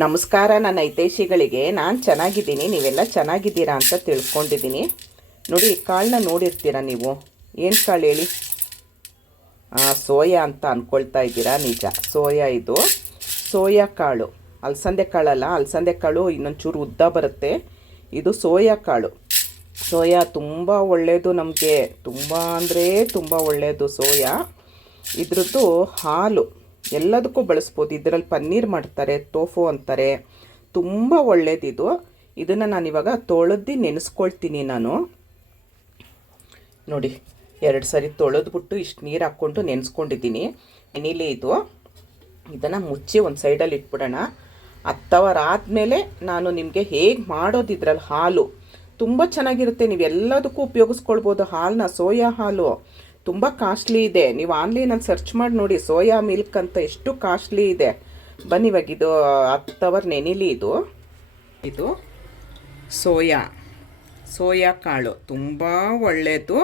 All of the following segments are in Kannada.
ನಮಸ್ಕಾರ, ನನ್ನ ಹಿತೈಷಿಗಳಿಗೆ. ನಾನು ಚೆನ್ನಾಗಿದ್ದೀನಿ, ನೀವೆಲ್ಲ ಚೆನ್ನಾಗಿದ್ದೀರಾ ಅಂತ ತಿಳ್ಕೊಂಡಿದ್ದೀನಿ. ನೋಡಿ ಕಾಳನ್ನ ನೋಡಿರ್ತೀರ ನೀವು? ಏನು ಕಾಳು ಹೇಳಿ? ಸೋಯಾ ಅಂತ ಅಂದ್ಕೊಳ್ತಾ ಇದ್ದೀರಾ? ನಿಜ, ಸೋಯಾ ಇದು. ಸೋಯಾ ಕಾಳು. ಅಲಸಂದೆ ಕಾಳಲ್ಲ, ಅಲಸಂದೆ ಕಾಳು ಇನ್ನೊಂಚೂರು ಉದ್ದ ಬರುತ್ತೆ. ಇದು ಸೋಯಾ ಕಾಳು. ಸೋಯಾ ತುಂಬ ಒಳ್ಳೆಯದು ನಮಗೆ. ತುಂಬ ಅಂದರೆ ತುಂಬ ಒಳ್ಳೆಯದು ಸೋಯಾ. ಇದ್ರದ್ದು ಹಾಲು. ಎಲ್ಲದಕ್ಕೂ ಬಳಸ್ಬೋದು. ಇದರಲ್ಲಿ ಪನ್ನೀರ್ ಮಾಡ್ತಾರೆ ತೋಫು ಅಂತಾರೆ. ತುಂಬ ಒಳ್ಳೇದಿದು. ಇದನ್ನು ನಾನು ಇವಾಗ ತೊಳೆದು ನೆನೆಸ್ಕೊಳ್ತೀನಿ ನಾನು. ನೋಡಿ, ಎರಡು ಸರಿ ತೊಳೆದ್ಬಿಟ್ಟು ಇಷ್ಟು ನೀರು ಹಾಕ್ಕೊಂಡು ನೆನೆಸ್ಕೊಂಡಿದ್ದೀನಿ. ನೆನಿಲಿ ಇದು? ಇದನ್ನು ಮುಚ್ಚಿ ಒಂದು ಸೈಡಲ್ಲಿ ಇಟ್ಬಿಡೋಣ. ಹತ್ತವರ್ ಆದಮೇಲೆ ನಾನು ನಿಮಗೆ ಹೇಗೆ ಮಾಡೋದು ಇದ್ರಲ್ಲಿ ಹಾಲು. ತುಂಬ ಚೆನ್ನಾಗಿರುತ್ತೆ. ನೀವು ಎಲ್ಲದಕ್ಕೂ ಉಪಯೋಗಿಸ್ಕೊಳ್ಬೋದು. ಹಾಲನ್ನ ಸೋಯಾ ಹಾಲು. ತುಂಬ ಕಾಸ್ಟ್ಲಿ ಇದೆ. ನೀವು ಆನ್ಲೈನಲ್ಲಿ ಸರ್ಚ್ ಮಾಡಿ ನೋಡಿ ಸೋಯಾ ಮಿಲ್ಕ್ ಅಂತ ಎಷ್ಟು ಕಾಸ್ಟ್ಲಿ ಇದೆ. ಬನ್ನಿ ಇವಾಗ ಇದು ಹತ್ತು ಅವರ್ ನೆನಿಲಿ ಇದು. ಇದು ಸೋಯಾ ಸೋಯಾ ಕಾಳು. ತುಂಬ ಒಳ್ಳೆಯದು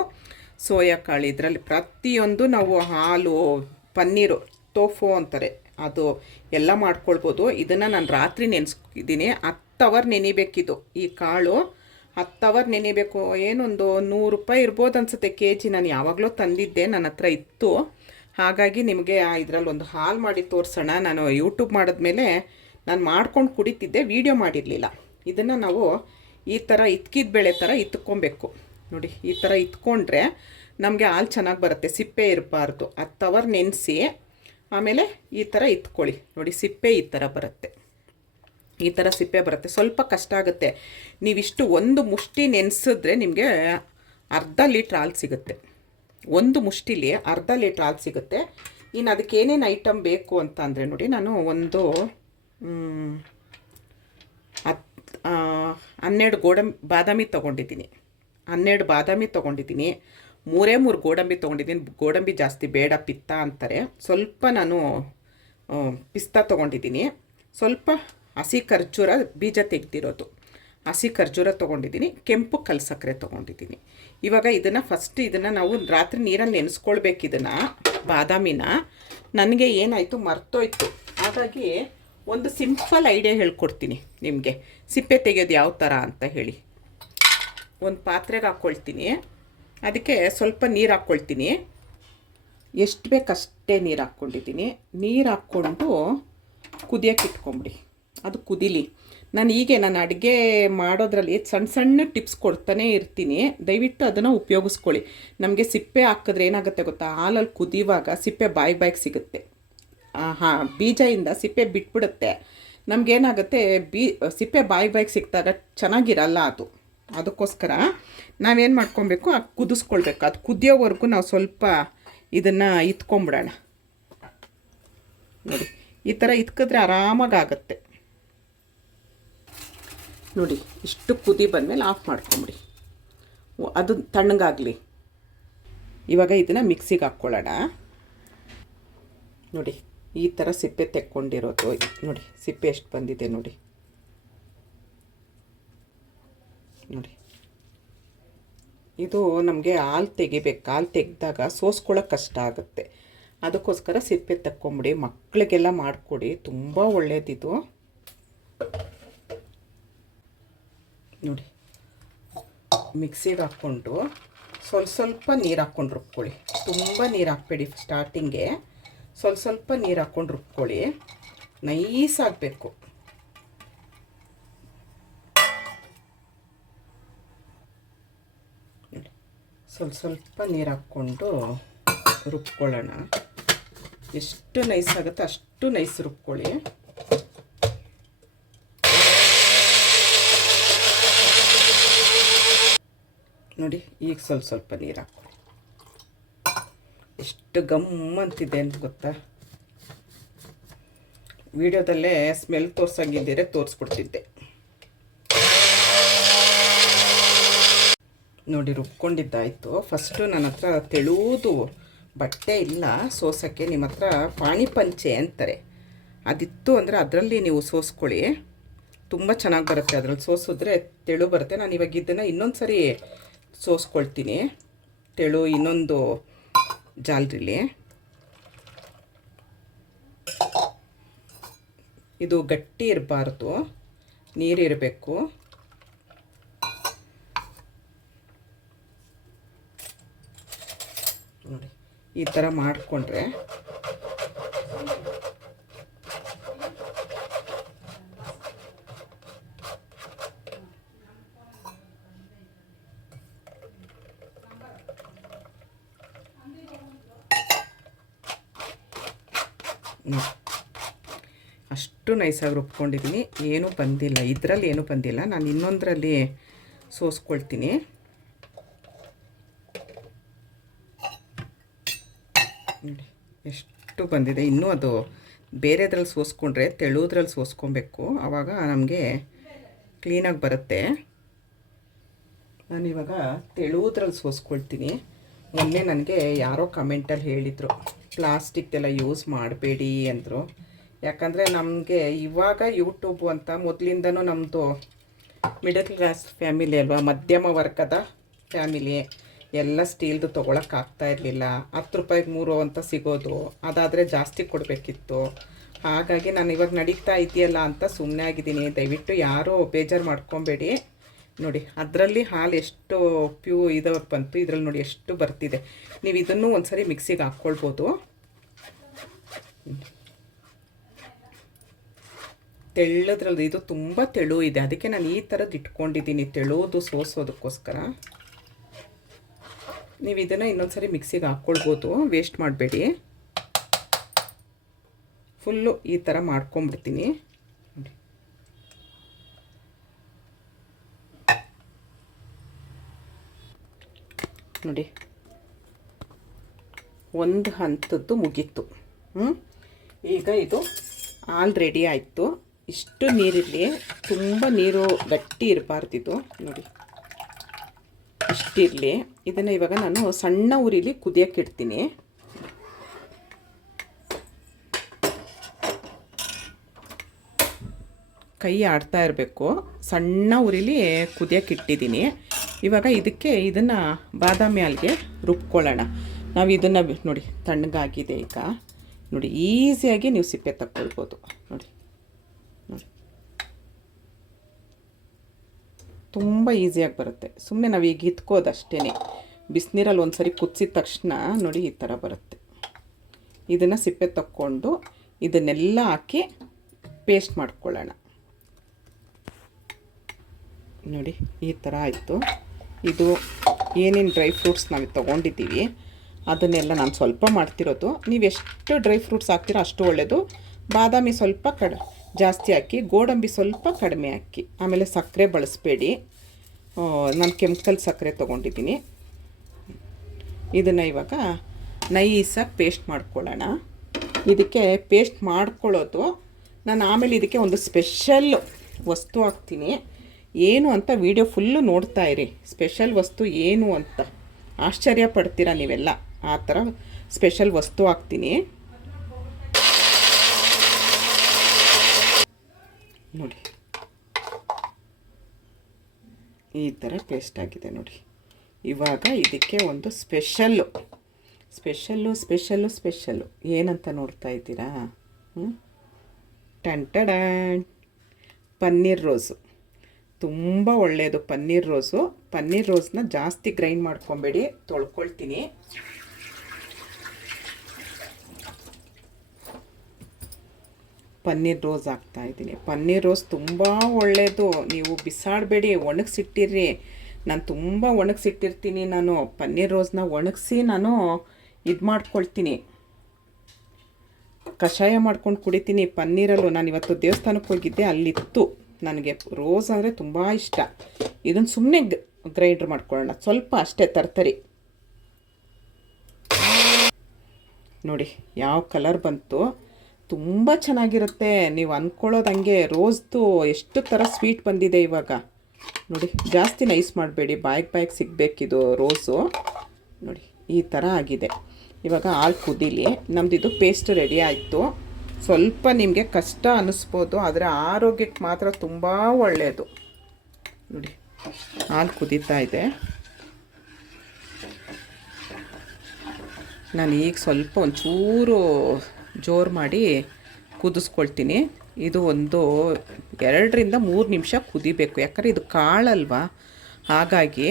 ಸೋಯಾ ಕಾಳು. ಇದರಲ್ಲಿ ಪ್ರತಿಯೊಂದು ನಾವು ಹಾಲು, ಪನ್ನೀರು ತೋಫು ಅಂತಾರೆ. ಅದು ಎಲ್ಲ ಮಾಡ್ಕೊಳ್ಬೋದು. ಇದನ್ನು ನಾನು ರಾತ್ರಿ ನೆನೆಸ್ಕಿದ್ದೀನಿ ಹತ್ತು ಅವರ್ ನೆನಿಬೇಕಿದು ಈ ಕಾಳು. ಹತ್ತು ಅವರ್ ನೆನಿಬೇಕು. ಏನೊಂದು ನೂರು ರೂಪಾಯಿ ಇರ್ಬೋದು ಅನ್ಸುತ್ತೆ ಕೆ ಜಿ ನಾನು ಯಾವಾಗಲೂ ತಂದಿದ್ದೆ, ನನ್ನ ಹತ್ರ ಇತ್ತು. ಹಾಗಾಗಿ ನಿಮಗೆ ಇದರಲ್ಲಿ ಒಂದು ಹಾಲು ಮಾಡಿ ತೋರಿಸೋಣ. ನಾನು ಯೂಟ್ಯೂಬ್ ಮಾಡಿದ್ಮೇಲೆ ನಾನು ಮಾಡ್ಕೊಂಡು ಕುಡಿತಿದ್ದೆ ವೀಡಿಯೋ ಮಾಡಿರಲಿಲ್ಲ. ಇದನ್ನು ನಾವು ಈ ಥರ ಇತ್ಕಿದ ಬೇಳೆ ಥರ ಇತ್ಕೊಬೇಕು. ನೋಡಿ, ಈ ಥರ ಇತ್ಕೊಂಡ್ರೆ ನಮಗೆ ಹಾಲು ಚೆನ್ನಾಗಿ ಬರುತ್ತೆ. ಸಿಪ್ಪೆ ಇರಬಾರ್ದು. ಹತ್ತು ಅವರ್ ನೆನೆಸಿ ಆಮೇಲೆ ಈ ಥರ ಇತ್ಕೊಳ್ಳಿ. ನೋಡಿ, ಸಿಪ್ಪೆ ಈ ಥರ ಬರುತ್ತೆ. ಈ ಥರ ಸಿಪ್ಪೆ ಬರುತ್ತೆ. ಸ್ವಲ್ಪ ಕಷ್ಟ ಆಗುತ್ತೆ. ನೀವಿಷ್ಟು ಒಂದು ಮುಷ್ಟಿ ನೆನೆಸಿದ್ರೆ ನಿಮಗೆ ಅರ್ಧ ಲೀಟ್ರ್ ಹಾಲು ಸಿಗುತ್ತೆ. ಒಂದು ಮುಷ್ಟಿಲಿ ಅರ್ಧ ಲೀಟ್ರ್ ಹಾಲು ಸಿಗುತ್ತೆ. ಇನ್ನು ಅದಕ್ಕೆ ಏನೇನು ಐಟಮ್ ಬೇಕು ಅಂತ ಅಂದರೆ ನೋಡಿ, ನಾನು ಒಂದು ಹತ್ತು ಹನ್ನೆರಡು ಗೋಡಂಬಿ, ಬಾದಾಮಿ ತೊಗೊಂಡಿದ್ದೀನಿ. ಹನ್ನೆರಡು ಬಾದಾಮಿ ತೊಗೊಂಡಿದ್ದೀನಿ. ಮೂರೇ ಮೂರು ಗೋಡಂಬಿ ತೊಗೊಂಡಿದ್ದೀನಿ. ಗೋಡಂಬಿ ಜಾಸ್ತಿ ಬೇಡ, ಪಿತ್ತ ಅಂತಾರೆ. ಸ್ವಲ್ಪ ನಾನು ಪಿಸ್ತಾ ತೊಗೊಂಡಿದ್ದೀನಿ. ಸ್ವಲ್ಪ ಹಸಿ ಖರ್ಜೂರ ಬೀಜ ತೆಗೆದಿರೋದು. ಹಸಿ ಖರ್ಜೂರ ತೊಗೊಂಡಿದ್ದೀನಿ, ಕೆಂಪು ಕಲ್ ಸಕ್ಕರೆ ತೊಗೊಂಡಿದ್ದೀನಿ. ಇವಾಗ ಇದನ್ನು ಫಸ್ಟ್ ಇದನ್ನು ನಾವು ರಾತ್ರಿ ನೀರಲ್ಲಿ ನೆನೆಸ್ಕೊಳ್ಬೇಕು ಇದನ್ನು, ಬಾದಾಮಿನ. ನನಗೆ ಏನಾಯಿತು, ಮರ್ತೋಯ್ತು. ಹಾಗಾಗಿ ಒಂದು ಸಿಂಪಲ್ ಐಡಿಯಾ ಹೇಳ್ಕೊಡ್ತೀನಿ ನಿಮಗೆ. ಸಿಪ್ಪೆ ತೆಗೆಯೋದು ಯಾವ ಥರ ಅಂತ ಹೇಳಿ. ಒಂದು ಪಾತ್ರೆಗೆ ಹಾಕ್ಕೊಳ್ತೀನಿ ಅದಕ್ಕೆ ಸ್ವಲ್ಪ ನೀರು ಹಾಕ್ಕೊಳ್ತೀನಿ ಎಷ್ಟು ಬೇಕಷ್ಟೇ ನೀರು ಹಾಕ್ಕೊಂಡಿದ್ದೀನಿ ನೀರು ಹಾಕ್ಕೊಂಡು ಕುದಿಯೋಕೆ ಇಟ್ಕೊಂಬಿಡಿ. ಅದು ಕುದಿಲಿ. ನಾನು ಹೀಗೆ ನಾನು ಅಡುಗೆ ಮಾಡೋದ್ರಲ್ಲಿ ಸಣ್ಣ ಸಣ್ಣ ಟಿಪ್ಸ್ ಕೊಡ್ತಾನೆ ಇರ್ತೀನಿ. ದಯವಿಟ್ಟು ಅದನ್ನು ಉಪಯೋಗಿಸ್ಕೊಳ್ಳಿ. ನಮಗೆ ಸಿಪ್ಪೆ ಹಾಕಿದ್ರೆ ಏನಾಗುತ್ತೆ ಗೊತ್ತಾ? ಹಾಲಲ್ಲಿ ಕುದಿಯುವಾಗ ಸಿಪ್ಪೆ ಬಾಯಿ ಬಾಯಿಗೆ ಸಿಗುತ್ತೆ. ಹಾಂ ಬೀಜದಿಂದ ಸಿಪ್ಪೆ ಬಿಟ್ಬಿಡುತ್ತೆ. ನಮಗೇನಾಗುತ್ತೆ? ಬೀ, ಸಿಪ್ಪೆ ಬಾಯಿ ಬಾಯಿಗೆ ಸಿಕ್ಕಿದಾಗ ಚೆನ್ನಾಗಿರಲ್ಲ ಅದು. ಅದಕ್ಕೋಸ್ಕರ ನಾವೇನು ಮಾಡ್ಕೊಬೇಕು? ಕುದಿಸ್ಕೊಳ್ಬೇಕು. ಅದು ಕುದಿಯೋವರೆಗೂ ನಾವು ಸ್ವಲ್ಪ ಇದನ್ನು ಇತ್ಕೊಂಬಿಡೋಣ. ನೋಡಿ, ಈ ಥರ ಇತ್ಕಿದ್ರೆ ಆರಾಮಾಗಿ ಆಗುತ್ತೆ. ನೋಡಿ, ಇಷ್ಟು ಕುದಿ ಬಂದಮೇಲೆ ಆಫ್ ಮಾಡ್ಕೊಂಬಿಡಿ. ಅದು ತಣ್ಣಗಾಗಲಿ. ಇವಾಗ ಇದನ್ನು ಮಿಕ್ಸಿಗೆ ಹಾಕ್ಕೊಳ್ಳೋಣ. ನೋಡಿ, ಈ ಥರ ಸಿಪ್ಪೆ ತೆಕ್ಕೊಂಡಿರೋದು. ನೋಡಿ, ಸಿಪ್ಪೆ ಎಷ್ಟು ಬಂದಿದೆ ನೋಡಿ. ನೋಡಿ. ಇದು ನಮಗೆ ಹಾಲು ತೆಗಿಬೇಕು. ಹಾಲು ತೆಗೆದಾಗ ಸೋಸ್ಕೊಳ್ಳೋಕೆ ಕಷ್ಟ ಆಗುತ್ತೆ. ಅದಕ್ಕೋಸ್ಕರ ಸಿಪ್ಪೆ ತಕ್ಕೊಂಬಿಡಿ. ಮಕ್ಕಳಿಗೆಲ್ಲ ಮಾಡಿಕೊಡಿ. ತುಂಬ ಒಳ್ಳೇದಿದು. ನೋಡಿ. ಮಿಕ್ಸಿಗೆ ಹಾಕ್ಕೊಂಡು ಸ್ವಲ್ಪ ಸ್ವಲ್ಪ ನೀರು ಹಾಕ್ಕೊಂಡು ರುಬ್ಕೊಳ್ಳಿ. ತುಂಬ ನೀರು ಹಾಕ್ಬೇಡಿ ಸ್ಟಾರ್ಟಿಂಗೆ ಸ್ವಲ್ಪ ಸ್ವಲ್ಪ ನೀರು ಹಾಕ್ಕೊಂಡು ರುಬ್ಕೊಳ್ಳಿ. ನೈಸ್ ಆಗಬೇಕು. ಸ್ವಲ್ಪ ಸ್ವಲ್ಪ ನೀರು ಹಾಕ್ಕೊಂಡು ರುಬ್ಕೊಳ್ಳೋಣ. ಎಷ್ಟು ನೈಸ್ ಆಗುತ್ತೆ ಅಷ್ಟು ನೈಸ್ ರುಬ್ಕೊಳ್ಳಿ. ನೋಡಿ, ಈಗ ಸ್ವಲ್ಪ ಸ್ವಲ್ಪ ನೀರು ಹಾಕ್ಕೊಳ್ಳಿ ಎಷ್ಟು ಗಮ್ ಅಂತಿದೆ ಅಂತ ಗೊತ್ತಾ? ವಿಡಿಯೋದಲ್ಲೇ ಸ್ಮೆಲ್ ತೋರ್ಸಂಗಿದ್ದೀರ ತೋರಿಸ್ಬಿಡ್ತಿದ್ದೆ. ನೋಡಿ, ರುಬ್ಕೊಂಡಿದ್ದಾಯಿತು. ಫಸ್ಟು ನನ್ನ ಹತ್ರ ತೆಳುವುದು ಬಟ್ಟೆ ಇಲ್ಲ. ಸೋಸೋಕ್ಕೆ ನಿಮ್ಮ ಹತ್ರ ಪಾಣಿ ಪಂಚೆ ಅಂತಾರೆ. ಅದಿತ್ತು ಅಂದರೆ ಅದರಲ್ಲಿ ನೀವು ಸೋಸ್ಕೊಳ್ಳಿ. ತುಂಬ ಚೆನ್ನಾಗಿ ಬರುತ್ತೆ ಅದರಲ್ಲಿ ಸೋಸಿದ್ರೆ ತೆಳು ಬರುತ್ತೆ. ನಾನು ಇವಾಗ ಇದನ್ನು ಇನ್ನೊಂದು ಸರಿ ಸೋಸ್ಕೊಳ್ತೀನಿ. ತೆಳು ಇನ್ನೊಂದು ಜಾಲರಿಲಿ. ಇದು ಗಟ್ಟಿ ಇರಬಾರ್ದು. ನೀರಿರಬೇಕು ನೋಡಿ ಈ ಥರ ಮಾಡಿಕೊಂಡ್ರೆ ಅಷ್ಟು ನೈಸಾಗಿ ರುಬ್ಕೊಂಡಿದ್ದೀನಿ. ಏನೂ ಬಂದಿಲ್ಲ. ಇದರಲ್ಲಿ ಏನೂ ಬಂದಿಲ್ಲ. ನಾನು ಇನ್ನೊಂದರಲ್ಲಿ ಸೋಸ್ಕೊಳ್ತೀನಿ. ಎಷ್ಟು ಬಂದಿದೆ. ಇನ್ನೂ ಅದು ಬೇರೆದ್ರಲ್ಲಿ ಸೋಸ್ಕೊಂಡ್ರೆ ತೆಳುವುದ್ರಲ್ಲಿ ಸೋಸ್ಕೊಬೇಕು. ಆವಾಗ ನಮಗೆ ಕ್ಲೀನಾಗಿ ಬರುತ್ತೆ. ನಾನಿವಾಗ ತೆಳುವುದ್ರಲ್ಲಿ ಸೋಸ್ಕೊಳ್ತೀನಿ. ಮೊನ್ನೆ ನನಗೆ ಯಾರೋ ಕಮೆಂಟಲ್ಲಿ ಹೇಳಿದರು. ಪ್ಲಾಸ್ಟಿಕ್ದೆಲ್ಲ ಯೂಸ್ ಮಾಡಬೇಡಿ ಅಂದರು. ಯಾಕಂದರೆ ನಮಗೆ ಇವಾಗ ಯೂಟ್ಯೂಬು ಅಂತ ಮೊದಲಿಂದನೂ ನಮ್ಮದು ಮಿಡಲ್ ಕ್ಲಾಸ್ ಫ್ಯಾಮಿಲಿ ಅಲ್ವಾ, ಮಧ್ಯಮ ವರ್ಗದ ಫ್ಯಾಮಿಲಿ ಎಲ್ಲ ಸ್ಟೀಲ್ದು ತೊಗೊಳಕ್ಕಾಗ್ತಾ ಇರಲಿಲ್ಲ. ಹತ್ತು ರೂಪಾಯಿಗೆ ಮೂರು ಅಂತ ಸಿಗೋದು, ಅದಾದರೆ ಜಾಸ್ತಿ ಕೊಡಬೇಕಿತ್ತು. ಹಾಗಾಗಿ ನಾನು ಇವಾಗ ನಡೀತಾ ಇದೆಯಲ್ಲ ಅಂತ ಸುಮ್ಮನೆ ಆಗಿದ್ದೀನಿ. ದಯವಿಟ್ಟು ಯಾರೂ ಬೇಜಾರು ಮಾಡ್ಕೊಬೇಡಿ. ನೋಡಿ, ಅದರಲ್ಲಿ ಹಾಲು ಎಷ್ಟು ಪ್ಯೂ ಇದು ಬಂತು, ಇದರಲ್ಲಿ ನೋಡಿ ಎಷ್ಟು ಬರ್ತಿದೆ. ನೀವು ಇದನ್ನು ಒಂದ್ಸರಿ ಮಿಕ್ಸಿಗೆ ಹಾಕ್ಕೊಳ್ಬೋದು ತೆಳ್ಳದ್ರಲ್ಲಿ ಇದು ತುಂಬ ತೆಳು ಇದೆ. ಅದಕ್ಕೆ ನಾನು ಈ ಥರದ್ದು ಇಟ್ಕೊಂಡಿದ್ದೀನಿ. ತೆಳೋದು, ಸೋಸೋದಕ್ಕೋಸ್ಕರ. ನೀವು ಇದನ್ನು ಇನ್ನೊಂದ್ಸರಿ ಮಿಕ್ಸಿಗೆ ಹಾಕ್ಕೊಳ್ಬೋದು ವೇಸ್ಟ್ ಮಾಡಬೇಡಿ. ಫುಲ್ಲು ಈ ಥರ ಮಾಡ್ಕೊಂಬಿಡ್ತೀನಿ ನೋಡಿ. ಒಂದು ಹಂತದ್ದು ಮುಗೀತು. ಹ್ಞೂ ಈಗ ಇದು? ಆಲ್ ರೆಡಿ ಆಯಿತು. ಇಷ್ಟು ನೀರಿರಲಿ. ತುಂಬ ನೀರು ಗಟ್ಟಿ ಇರಬಾರ್ದಿದು ನೋಡಿ. ಇಷ್ಟಿರಲಿ. ಇದನ್ನು ಇವಾಗ ನಾನು ಸಣ್ಣ ಉರಿಲಿ ಕುದಿಯೋಕ್ಕಿಡ್ತೀನಿ. ಕೈ ಆಡ್ತಾ ಇರಬೇಕು. ಸಣ್ಣ ಉರಿಲಿ ಕುದಿಯೋಕ್ಕಿಟ್ಟಿದ್ದೀನಿ. ಇವಾಗ ಇದಕ್ಕೆ ಇದನ್ನು ಬಾದಾಮಿ ಹಾಲಿಗೆ ರುಬ್ಕೊಳ್ಳೋಣ. ನಾವು ಇದನ್ನು ನೋಡಿ, ತಣ್ಣಗಾಗಿದೆ ಈಗ. ನೋಡಿ, ಈಸಿಯಾಗಿ ನೀವು ಸಿಪ್ಪೆ ತಕ್ಕೊಳ್ಬೋದು. ನೋಡಿ ನೋಡಿ. ತುಂಬ ಈಸಿಯಾಗಿ ಬರುತ್ತೆ. ಸುಮ್ಮನೆ ನಾವು ಈಗ ಇತ್ಕೋದು ಅಷ್ಟೇ ಬಿಸಿನೀರಲ್ಲಿ ಒಂದು ಸರಿ ಕುದಿಸಿದ ತಕ್ಷಣ ನೋಡಿ ಈ ಥರ ಬರುತ್ತೆ. ಇದನ್ನು ಸಿಪ್ಪೆ ತಕ್ಕೊಂಡು ಇದನ್ನೆಲ್ಲ ಹಾಕಿ ಪೇಸ್ಟ್ ಮಾಡ್ಕೊಳ್ಳೋಣ. ನೋಡಿ, ಈ ಥರ ಆಯಿತು. ಇದು ಏನೇನು ಡ್ರೈ ಫ್ರೂಟ್ಸ್ ನಾವು ತೊಗೊಂಡಿದ್ದೀವಿ. ಅದನ್ನೆಲ್ಲ ನಾನು ಸ್ವಲ್ಪ ಮಾಡ್ತಿರೋದು. ನೀವು ಎಷ್ಟು ಡ್ರೈ ಫ್ರೂಟ್ಸ್ ಹಾಕ್ತೀರೋ ಅಷ್ಟು ಒಳ್ಳೆಯದು ಬಾದಾಮಿ ಸ್ವಲ್ಪ ಕಡ, ಜಾಸ್ತಿ ಹಾಕಿ, ಗೋಡಂಬಿ ಸ್ವಲ್ಪ ಕಡಿಮೆ ಹಾಕಿ, ಆಮೇಲೆ ಸಕ್ಕರೆ ಬಳಸಬೇಡಿ. ನಾನು ಕೆಮಿಕಲ್ ಸಕ್ಕರೆ ತೊಗೊಂಡಿದ್ದೀನಿ. ಇದನ್ನು ಇವಾಗ ನೈಸಾಗಿ ಪೇಸ್ಟ್ ಮಾಡ್ಕೊಳ್ಳೋಣ. ಇದಕ್ಕೆ ಪೇಸ್ಟ್ ಮಾಡ್ಕೊಳ್ಳೋದು. ನಾನು ಆಮೇಲೆ ಇದಕ್ಕೆ ಒಂದು ಸ್ಪೆಷಲ್ ವಸ್ತು ಹಾಕ್ತೀನಿ. ಏನು ಅಂತ ವಿಡಿಯೋ ಫುಲ್ಲು ನೋಡ್ತಾ ಇರಿ. ಸ್ಪೆಷಲ್ ವಸ್ತು ಏನು ಅಂತ. ಆಶ್ಚರ್ಯ ಪಡ್ತೀರಾ ನೀವೆಲ್ಲ. ಆ ಥರ ಸ್ಪೆಷಲ್ ವಸ್ತು ಹಾಕ್ತೀನಿ. ನೋಡಿ. ಈ ಥರ ಪೇಸ್ಟ್ ಆಗಿದೆ ನೋಡಿ. ಇವಾಗ ಇದಕ್ಕೆ ಒಂದು ಸ್ಪೆಷಲ್ಲು. Special special special. ಏನಂತ ನೋಡ್ತಾ ಇದ್ದೀರಾ? ಟಂಟಡಾನ್ ಪನ್ನೀರ್ ರೋಸು. ತುಂಬ ಒಳ್ಳೆಯದು ಪನ್ನೀರ್ ರೋಸು. ಪನ್ನೀರ್ ರೋಸ್ನ ಜಾಸ್ತಿ ಗ್ರೈಂಡ್ ಮಾಡ್ಕೊಬೇಡಿ, ತೊಳ್ಕೊಳ್ತೀನಿ. ಪನ್ನೀರ್ ರೋಸ್ ಹಾಕ್ತಾ ಇದ್ದೀನಿ. ಪನ್ನೀರ್ ರೋಸ್ ತುಂಬ ಒಳ್ಳೆಯದು ನೀವು ಬಿಸಾಡಬೇಡಿ ಒಣಗಿಸಿಟ್ಟಿರ್ರಿ ನಾನು ತುಂಬ ಒಣಗಿಸಿಟ್ಟಿರ್ತೀನಿ ನಾನು. ಪನ್ನೀರ್ ರೋಸ್ನ ಒಣಗಿಸಿ ನಾನು ಇದು ಮಾಡ್ಕೊಳ್ತೀನಿ. ಕಷಾಯ ಮಾಡ್ಕೊಂಡು ಕುಡಿತೀನಿ ಪನ್ನೀರಲ್ಲೂ. ನಾನು ಇವತ್ತು ದೇವಸ್ಥಾನಕ್ಕೆ ಹೋಗಿದ್ದೆ, ಅಲ್ಲಿತ್ತು. ನನಗೆ ರೋಸ್ ಅಂದರೆ ತುಂಬ ಇಷ್ಟ. ಇದನ್ನು ಸುಮ್ಮನೆ ಗ್ರೈಂಡ್ರ್ ಮಾಡ್ಕೊಳ್ಳೋಣ. ಸ್ವಲ್ಪ ಅಷ್ಟೇ ತರ್ತರಿ. ನೋಡಿ, ಯಾವ ಕಲರ್ ಬಂತು? ತುಂಬ ಚೆನ್ನಾಗಿರುತ್ತೆ. ನೀವು ಅಂದ್ಕೊಳ್ಳೋದಂಗೆ ರೋಸ್ದು ಎಷ್ಟು ಥರ ಸ್ವೀಟ್ ಬಂದಿದೆ ಇವಾಗ. ನೋಡಿ, ಜಾಸ್ತಿ ನೈಸ್ ಮಾಡಬೇಡಿ. ಬಾಯಿಗೆ ಬಾಯ್ಗೆ ಸಿಗಬೇಕಿದು ರೋಸು. ನೋಡಿ, ಈ ಥರ ಆಗಿದೆ. ಇವಾಗ ಹಾಲು ಕುದೀಲಿ ನಮ್ಮದಿದು ಪೇಸ್ಟ್ ರೆಡಿ ಆಯಿತು. ಸ್ವಲ್ಪ ನಿಮಗೆ ಕಷ್ಟ ಅನ್ನಿಸ್ಬೋದು ಆದರೆ ಆರೋಗ್ಯಕ್ಕೆ ಮಾತ್ರ ತುಂಬ ಒಳ್ಳೆಯದು ನೋಡಿ, ಹಾಲು ಕುದೀತಾ ಇದೆ. ನಾನು ಈಗ ಸ್ವಲ್ಪ ಒಂಚೂರು ಜೋರು ಮಾಡಿ ಕುದಿಸ್ಕೊಳ್ತೀನಿ. ಇದು ಒಂದು ಎರಡರಿಂದ ಮೂರು ನಿಮಿಷ ಕುದಿಬೇಕು. ಯಾಕಂದರೆ ಇದು ಕಾಳಲ್ವಾ? ಹಾಗಾಗಿ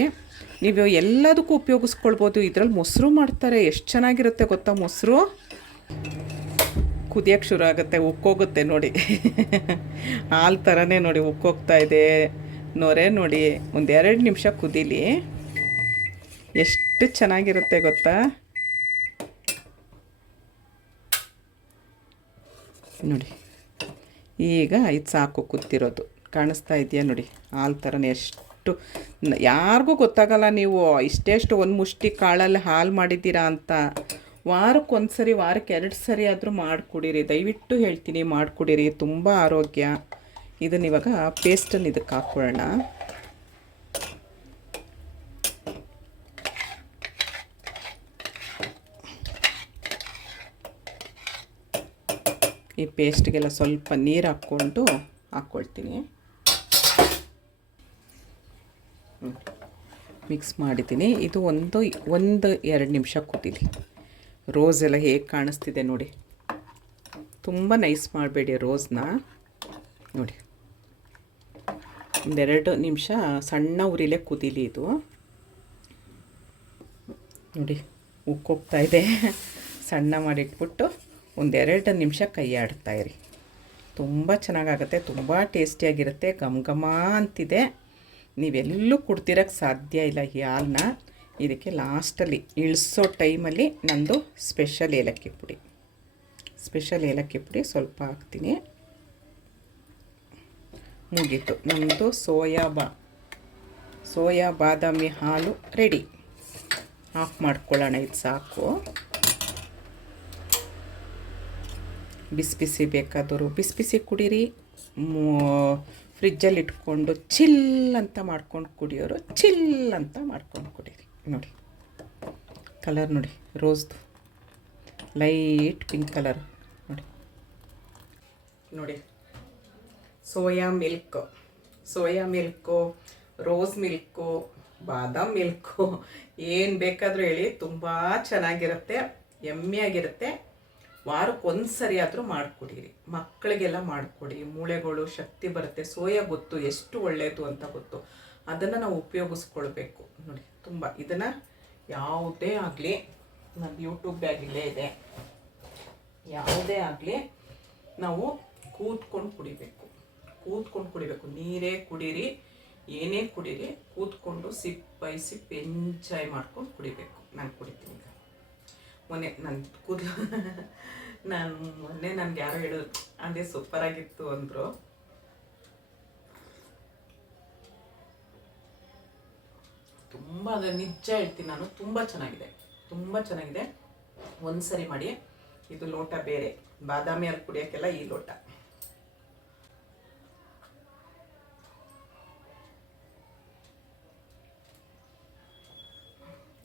ನೀವು ಎಲ್ಲದಕ್ಕೂ ಉಪಯೋಗಿಸ್ಕೊಳ್ಬೋದು. ಇದರಲ್ಲಿ ಮೊಸರು ಮಾಡ್ತಾರೆ. ಎಷ್ಟು ಚೆನ್ನಾಗಿರುತ್ತೆ ಗೊತ್ತಾ ಮೊಸರು? ಕುದಿಯೋಕ್ಕೆ ಶುರು ಆಗುತ್ತೆ. ಉಕ್ಕೋಗುತ್ತೆ ನೋಡಿ. ಹಾಲು ಥರನೇ ನೋಡಿ ಉಕ್ಕೋಗ್ತಾ ಇದೆ. ನೊರೆ ನೋಡಿ ಒಂದು ಎರಡು ನಿಮಿಷ ಕುದೀಲಿ. ಎಷ್ಟು ಚೆನ್ನಾಗಿರುತ್ತೆ ಗೊತ್ತಾ? ನೋಡಿ. ಈಗ ಇದು ಸಾಕು ಕೂತಿರೋದು. ಕಾಣಿಸ್ತಾ ಇದೆಯಾ ನೋಡಿ? ಹಾಲು ಥರನೇ ಎಷ್ಟು ಯಾರಿಗೂ ಗೊತ್ತಾಗಲ್ಲ ನೀವು ಇಷ್ಟೆಷ್ಟು ಒಂದು ಮುಷ್ಟಿ ಕಾಳಲ್ಲಿ ಹಾಲು ಮಾಡಿದ್ದೀರಾ ಅಂತ. ವಾರಕ್ಕೆ ಒಂದು ಸರಿ ವಾರಕ್ಕೆ ಎರಡು ಸರಿ ಆದರೂ ಮಾಡಿಕೊಡಿರಿ. ದಯವಿಟ್ಟು ಹೇಳ್ತೀನಿ ಮಾಡಿಕೊಡಿರಿ. ತುಂಬ ಆರೋಗ್ಯ. ಇದನ್ನ ಇವಾಗ ಪೇಸ್ಟನ್ನು ಇದಕ್ಕೆ ಹಾಕ್ಕೊಳ್ಳೋಣ ಈ ಪೇಸ್ಟ್ಗೆಲ್ಲ ಸ್ವಲ್ಪ ನೀರು ಹಾಕ್ಕೊಂಡು ಹಾಕ್ಕೊಳ್ತೀನಿ ಮಿಕ್ಸ್ ಮಾಡಿದ್ದೀನಿ. ಇದು ಒಂದು ಒಂದು ಎರಡು ನಿಮಿಷ ಕುದೀಲಿ ರೋಸ್ ಎಲ್ಲ ಹೇಗೆ ಕಾಣಿಸ್ತಿದೆ ನೋಡಿ. ತುಂಬ ನೈಸ್ ಮಾಡಬೇಡಿ ರೋಸ್ನ ನೋಡಿ. ಒಂದೆರಡು ನಿಮಿಷ ಸಣ್ಣ ಉರಿಲೇ ಕುದೀಲಿ ಇದು. ನೋಡಿ, ಉಕ್ಕೋಗ್ತಾ ಇದೆ. ಸಣ್ಣ ಮಾಡಿಟ್ಬಿಟ್ಟು ಒಂದೆರಡು ನಿಮಿಷ ಕೈ ಇರಿ. ತುಂಬ ಚೆನ್ನಾಗಾಗುತ್ತೆ, ತುಂಬ ಟೇಸ್ಟಿಯಾಗಿರುತ್ತೆ, ಘಮ ಘಮ ಅಂತಿದೆ. ನೀವೆಲ್ಲೂ ಕುಡ್ತಿರೋಕ್ಕೆ ಸಾಧ್ಯ ಇಲ್ಲ ಈ ಹಾಲನ್ನ ಇದಕ್ಕೆ ಲಾಸ್ಟಲ್ಲಿ ಇಳಿಸೋ ಟೈಮಲ್ಲಿ ನಂದು ಸ್ಪೆಷಲ್ ಏಲಕ್ಕಿ ಪುಡಿ. ಸ್ಪೆಷಲ್ ಏಲಕ್ಕಿ ಪುಡಿ ಸ್ವಲ್ಪ ಹಾಕ್ತೀನಿ. ಮುಗೀತು. ನಮ್ಮದು ಸೋಯಾ ಬಾ, ಸೋಯಾ ಬಾದಾಮಿ ಹಾಲು ರೆಡಿ. ಆಫ್ ಮಾಡ್ಕೊಳ್ಳೋಣ, ಇದು ಸಾಕು. ಬಿಸಿ ಬಿಸಿ ಬೇಕಾದವರು ಬಿಸಿ ಬಿಸಿ ಕುಡೀರಿ ಫ್ರಿಜ್ಜಲ್ಲಿ ಇಟ್ಕೊಂಡು ಚಿಲ್ ಅಂತ ಮಾಡ್ಕೊಂಡು ಕುಡಿಯೋರು, ಚಿಲ್ ಅಂತ ಮಾಡ್ಕೊಂಡು ಕುಡೀರಿ. ನೋಡಿ, ಕಲರ್ ನೋಡಿ, ರೋಸ್ದು. Light pink colour. ನೋಡಿ ನೋಡಿ, soya milk. Soya milk, rose milk, ಬಾದಾಮ್ ಮಿಲ್ಕು. ಏನು ಬೇಕಾದರೂ ಹೇಳಿ, ತುಂಬ ಚೆನ್ನಾಗಿರುತ್ತೆ ಎಮ್ಮೆಯಾಗಿರುತ್ತೆ ವಾರಕ್ಕೆ ಒಂದು ಸರಿ ಆದರೂ ಮಾಡಿಕೊಡಿರಿ ಮಕ್ಕಳಿಗೆಲ್ಲ ಮಾಡಿಕೊಡಿ. ಮೂಳೆಗಳು ಶಕ್ತಿ ಬರುತ್ತೆ. ಸೋಯಾ ಗೊತ್ತು, ಎಷ್ಟು ಒಳ್ಳೆಯದು ಅಂತ ಗೊತ್ತು. ಅದನ್ನು ನಾವು ಉಪಯೋಗಿಸ್ಕೊಳ್ಬೇಕು. ನೋಡಿ, ತುಂಬ ಇದನ್ನು ಯಾವುದೇ ಆಗಲಿ, ನಮ್ಮ ಯೂಟ್ಯೂಬ್ ಬ್ಯಾಗಿಲ್ಲೇ ಇದೆ. ಯಾವುದೇ ಆಗಲಿ ನಾವು ಕೂತ್ಕೊಂಡು ಕುಡಿಬೇಕು. ಕೂತ್ಕೊಂಡು ಕುಡಿಬೇಕು. ನೀರೇ ಕುಡೀರಿ, ಏನೇ ಕುಡೀರಿ, ಕೂತ್ಕೊಂಡು ಸಿಪ್ ಬೈ ಸಿಪ್ ಎಂಜಾಯ್ ಮಾಡ್ಕೊಂಡು ಕುಡಿಬೇಕು. ನಾನು ಕುಡಿತೀನಿ ಈಗ. ಮೊನ್ನೆ ನನ್ನ ಕೂದಲು. ನಾನು ಮೊನ್ನೆ ನನ್ಗೆ ಯಾರೋ ಹೇಳು ಅದೇ ಸೂಪರ್ ಆಗಿತ್ತು ಅಂದರು. ತುಂಬ ಅದು ನಿಜ ಹೇಳ್ತೀನಿ ನಾನು, ತುಂಬ ಚೆನ್ನಾಗಿದೆ. ತುಂಬ ಚೆನ್ನಾಗಿದೆ. ಒಂದು ಸರಿ ಮಾಡಿ, ಇದು ಲೋಟ ಬೇರೆ. ಬಾದಾಮಿ ಅಲ್ಲಿ ಕುಡಿಯೋಕ್ಕೆಲ್ಲ ಈ ಲೋಟ.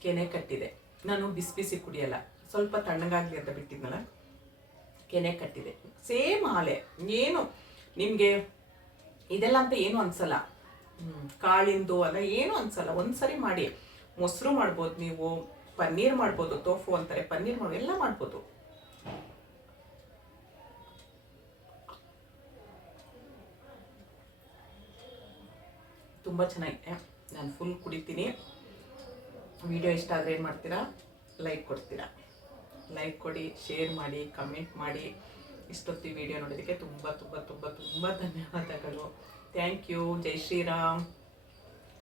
ಕೆನೆ ಕಟ್ಟಿದೆ. ನಾನು ಬಿಸಿ ಬಿಸಿ ಕುಡಿಯಲ್ಲ. ಸ್ವಲ್ಪ ತಣ್ಣಗಾಗಲಿ ಅಂತ ಬಿಟ್ಟಿದ್ನಲ್ಲ? ಕೆನೆ ಕಟ್ಟಿದೆ. ಸೇಮ್ ಹಾಲೆ ಏನು ನಿಮಗೆ ಇದೆಲ್ಲ ಅಂತ ಏನು ಅನ್ಸಲ್ಲ. ಕಾಳಿಂದು ಅಲ್ಲ, ಏನು ಅನ್ಸಲ್ಲ. ಒಂದ್ಸರಿ ಮಾಡಿ. ಮೊಸರು ಮಾಡ್ಬೋದು ನೀವು, ಪನ್ನೀರ್ ಮಾಡ್ಬೋದು, ತೋಫು ಅಂತಾರೆ, ಪನ್ನೀರ್ ಮಾಡಿ, ಎಲ್ಲ ಮಾಡ್ಬೋದು. ತುಂಬ ಚೆನ್ನಾಗಿದೆ ನಾನು ಫುಲ್ ಕುಡಿತೀನಿ. ವಿಡಿಯೋ ಇಷ್ಟ ಆದ್ರೆ ಏನು ಮಾಡ್ತೀರಾ? ಲೈಕ್ ಕೊಡ್ತೀರಾ? ಲೈಕ್ ಕೊಡಿ ಶೇರ್ ಮಾಡಿ ಕಮೆಂಟ್ ಮಾಡಿ. ಇಷ್ಟೊತ್ತಿ ವಿಡಿಯೋ ನೋಡೋದಕ್ಕೆ ತುಂಬ ತುಂಬ ತುಂಬ ತುಂಬ ಧನ್ಯವಾದಗಳು. Thank you Jai Shriram.